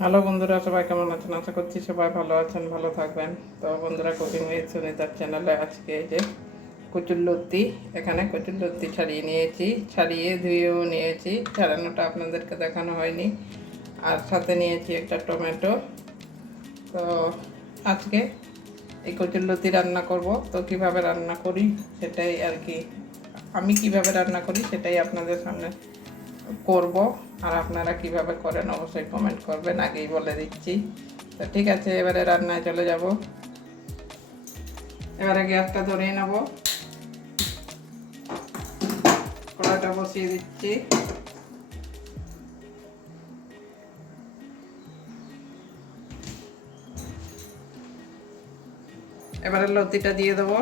Hello বন্ধুরা, সবাই কেমন আছেন? আশা করছি সবাই ভালো আছেন, ভালো থাকবেন। তো বন্ধুরা কুকিং উইথ সুনিতার চ্যানেলে আজকে এই যে কচুর লত্তি এখানে কচুর লত্তি ছাড়িয়ে নিয়েছি। ছাড়িয়ে ধুয়েও নিয়েছি। ছাড়ানোটা আপনাদেরকে দেখানো হয়নি। আর সাথে নিয়েছি একটা টমেটো। তো আজকে এই কচুর লতি রান্না করব। তো কীভাবে রান্না করি সেটাই আর কি। আমি কীভাবে রান্না করি সেটাই আপনাদের সামনে করব। আর আপনারা কীভাবে করেন অবশ্যই কমেন্ট করবেন, আগেই বলে দিচ্ছি। তো ঠিক আছে, এবারে রান্নায় চলে যাব। এবারে গ্যাসটা ধরিয়ে নেব। কড়াইটা বসিয়ে দিচ্ছি। এবারে লতিটা দিয়ে দেবো।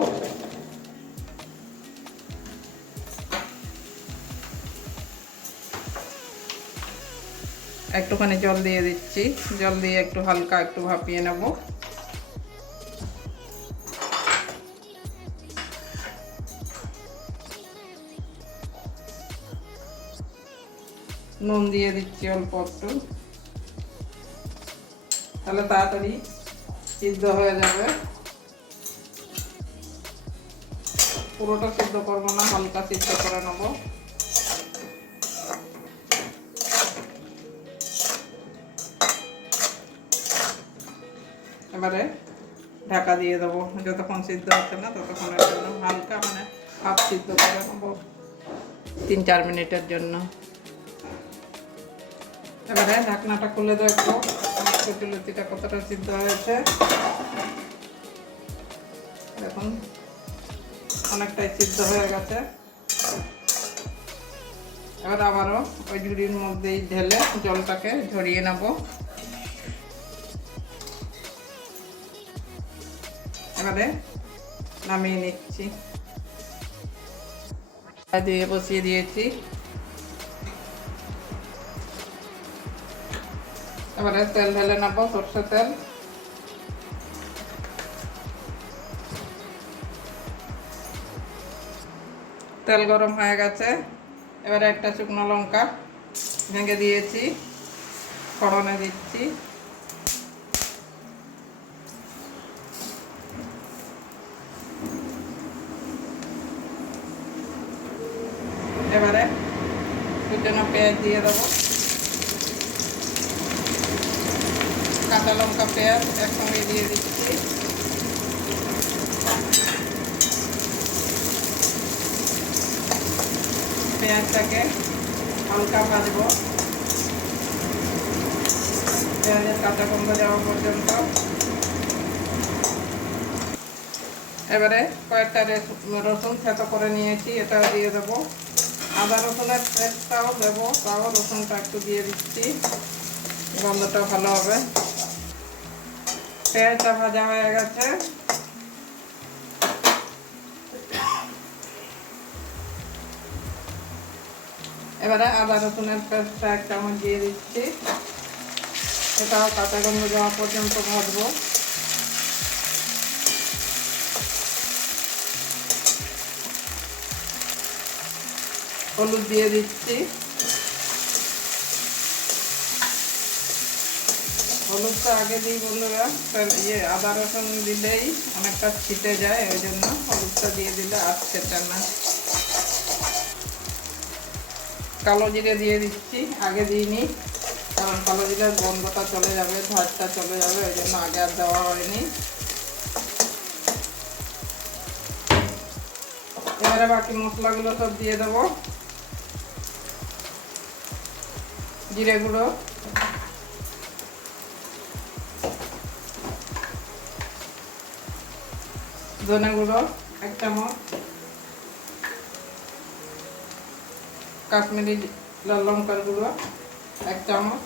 একটুখানি জল দিয়ে দিচ্ছি। জল দিয়ে একটু হালকা একটু ভাপিয়ে নেব। নুন দিয়ে দিচ্ছি অল্প একটু। তাহলে তাড়াতাড়ি সিদ্ধ হয়ে যাবে। পুরোটা সিদ্ধ করব না, হালকা সিদ্ধ করে নেব। এবারে ঢাকা দিয়ে দেবো। যতক্ষণ সিদ্ধ হচ্ছে না, ততক্ষণের জন্য হালকা মানে হাফ সিদ্ধ করে নেব। তিন চার মিনিটের জন্য। এবারে ঢাকনাটা খুলে দেখব কচুলতিটা কতটা সিদ্ধ হয়েছে। এখন অনেকটাই সিদ্ধ হয়ে গেছে। এবার আবারও ওই ঝুড়ির মধ্যেই ঢেলে জলটাকে ঝরিয়ে নেব। এবারে নামিয়ে নিচ্ছি। দিয়ে বসিয়ে দিয়েছি। এবারে তেল ঢেলে নেব, সর্ষে তেল। তেল গরম হয়ে গেছে। এবারে একটা শুকনো লঙ্কা ভেঙে দিয়েছি, ফড়নে দিচ্ছি এবারে কুচানো পেঁয়াজ দিয়ে দেবো। কাঁচা লঙ্কা, পেঁয়াজ একসঙ্গে দিয়ে দিচ্ছি। পেঁয়াজটাকে হালকা ভাজবো। পেঁয়াজের কাঁচা গন্ধ যাওয়া পর্যন্ত। এবারে কয়েকটা রসুন থেতো করে নিয়েছি এটা দিয়ে দেবো। আদা রসুনের পেস্টটাও দেবো, তাও রসুনটা একটু দিয়ে দিচ্ছি। গন্ধটা ভালো হবে। পেঁয়াজটা ভাজা হয়ে গেছে। এবারে আদা রসুনের পেস্টটা এক চামচ দিয়ে দিচ্ছি। এটাও কাঁচা গন্ধ যাওয়া পর্যন্ত ভাজবো। হলুদ দিয়ে দিচ্ছি। হলুদটা আগে দিই বন্ধুরা ইয়ে আদা রসুন দিলেই অনেকটা ছিটে যায়, ওই জন্য হলুদটা দিয়ে দিলে আর সেটা না। কালো জিরে দিয়ে দিচ্ছি, আগে দিইনি, কারণ কালো জিরের গন্ধটা চলে যাবে ঝাঁজটা চলে যাবে, ওই জন্য আগে আর দেওয়া হয়নি। এবারে বাকি মশলাগুলো সব দিয়ে দেবো। জিরে গুঁড়ো। ধনে গুঁড়ো, এক চামচ। কাশ্মীরি লাল লঙ্কার গুঁড়ো, এক চামচ।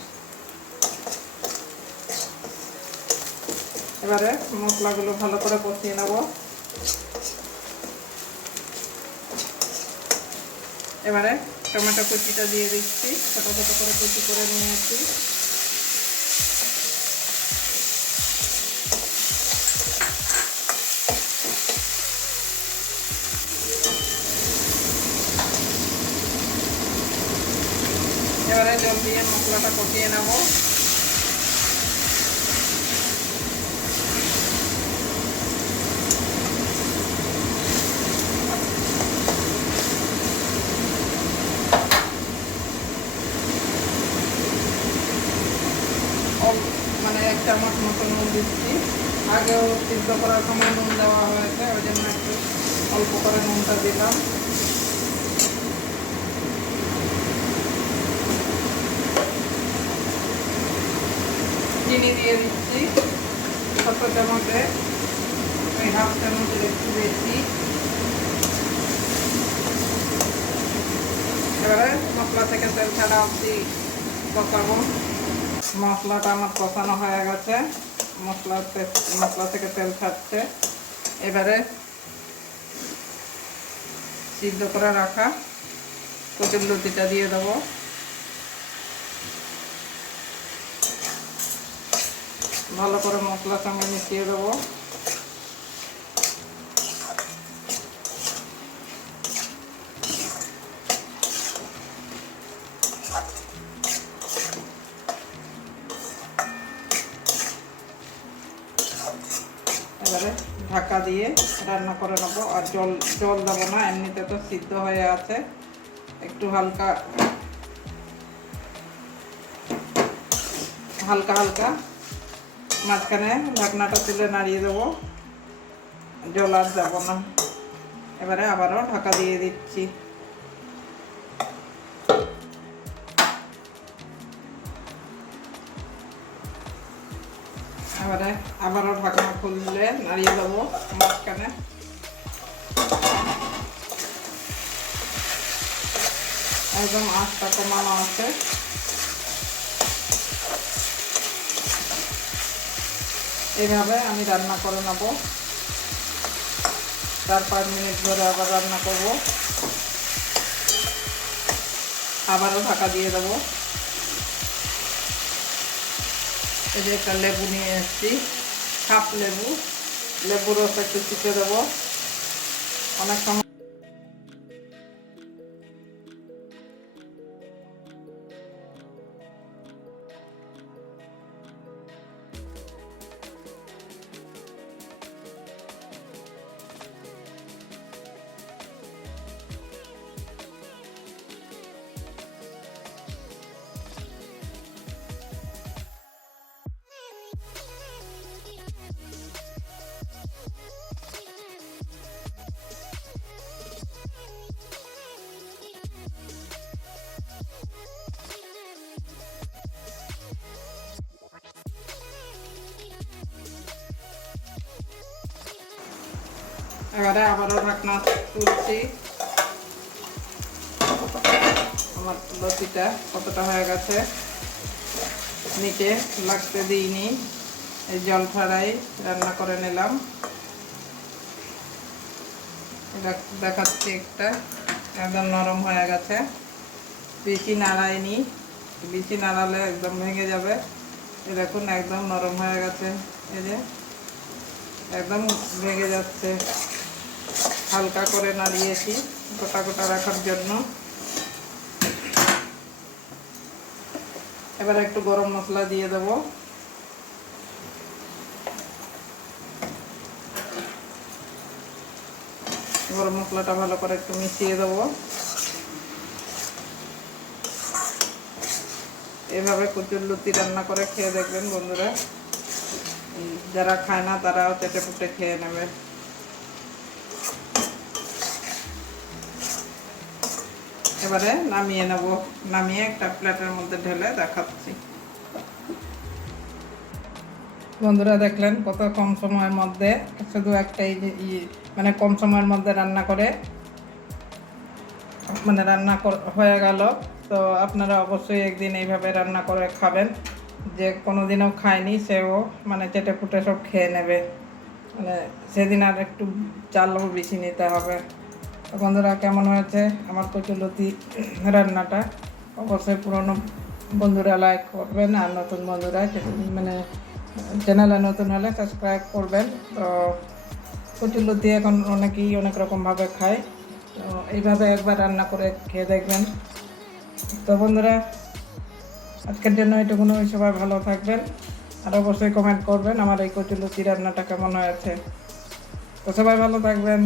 এবারে মশলাগুলো ভালো করে কষিয়ে নেব। এবারে টমেটো কুচিটা দিয়ে দিচ্ছি। ছোটো ছোটো করে কুচি করে নিয়েছি। এবারে জল দিয়ে মশলাটা কষিয়ে নেব অল্প মানে এক চামচ মতো নুন দিচ্ছি আগেও সিদ্ধ করার সময় নুন দেওয়া হয়েছে, ওই জন্য একটু অল্প করে নুনটা দিলাম। চিনি দিয়ে দিচ্ছি ছোট চামচে ওই হাফ চামচের একটু বেশি। এবারে মশলা থেকে তেল ছাড়া অবধি কষাবো মশলাটা আমার কষানো হয়ে গেছে। মশলাতে মশলা থেকে তেল ছাড়ছে। এবারে সিদ্ধ করে রাখা কচুর লুটিটা দিয়ে দেবো। ভালো করে মশলার সঙ্গে মিশিয়ে দেবো এবারে ঢাকা দিয়ে রান্না করে নেব। আর জল জল দেবো না, এমনিতে তো সিদ্ধ হয়ে আছে। একটু হালকা হালকা হালকা। মাঝখানে ঢাকনাটা তুলে নাড়িয়ে দেবো। জল আর যাব না। এবারে আবারও ঢাকা দিয়ে দিচ্ছি। এইভাবে আমি রান্না করে নেব। চার পাঁচ মিনিট ধরে আবার রান্না করব। আবারও ঢাকা দিয়ে দেবো। এই যে একটা লেবু নিয়ে এসেছি সাপ লেবু। লেবুর রস একটু চিপে দেবো। অনেক সময় এবারে আবারও ঢাকনা তুলছি। আমার লতিটা কতটা হয়ে গেছে? নিচে লাগতে দিইনি। এই জল ছাড়াই রান্না করে নিলাম। দেখ- দেখাচ্ছি একটা। একদম নরম হয়ে গেছে। বেশি নাড়াইনি। বেশি নাড়ালে একদম ভেঙে যাবে। এই দেখুন, একদম নরম হয়ে গেছে। এই যে, একদম ভেঙে যাচ্ছে। হালকা করে নাড়িয়েছি, গোটা গোটা রাখার জন্য। এবার একটু গরম মশলা দিয়ে দেব। গরম মশলাটা ভালো করে একটু মিশিয়ে দেবো। এভাবে কচুর লুচি রান্না করে খেয়ে দেখবেন বন্ধুরা। যারা খায় না তারাও চেটে পুটে খেয়ে নেবে। এবারে নামিয়ে নেব। নামিয়ে একটা প্লেটের মধ্যে ঢেলে দেখাচ্ছি। বন্ধুরা দেখলেন কত কম সময়ের মধ্যে, শুধু একটাই মানে কম সময়ের মধ্যে রান্না করে মানে রান্না হয়ে গেল। তো আপনারা অবশ্যই একদিন এইভাবে রান্না করে খাবেন। যে কোনো দিনও খায়নি, সেও মানে চেটে ফুটে সব খেয়ে নেবে। মানে সেদিন আর একটু চালও বেশি নিতে হবে। বন্ধুরা, কেমন হয়েছে? আমার কচুলতি রান্নাটা। অবশ্যই পুরনো বন্ধুরা লাইক করবেন আর নতুন বন্ধুরা মানে চ্যানেলে নতুন হলে সাবস্ক্রাইব করবেন। তো কচুলতি এখন অনেকেই অনেক রকমভাবে খায়। তো এইভাবে একবার রান্না করে খেয়ে দেখবেন। তো বন্ধুরা, আজকের জন্য এটুকুনো সবাই ভালো থাকবেন আর অবশ্যই কমেন্ট করবেন আমার এই কচুলতি রান্নাটা কেমন হয়েছে। তো সবাই ভালো থাকবেন।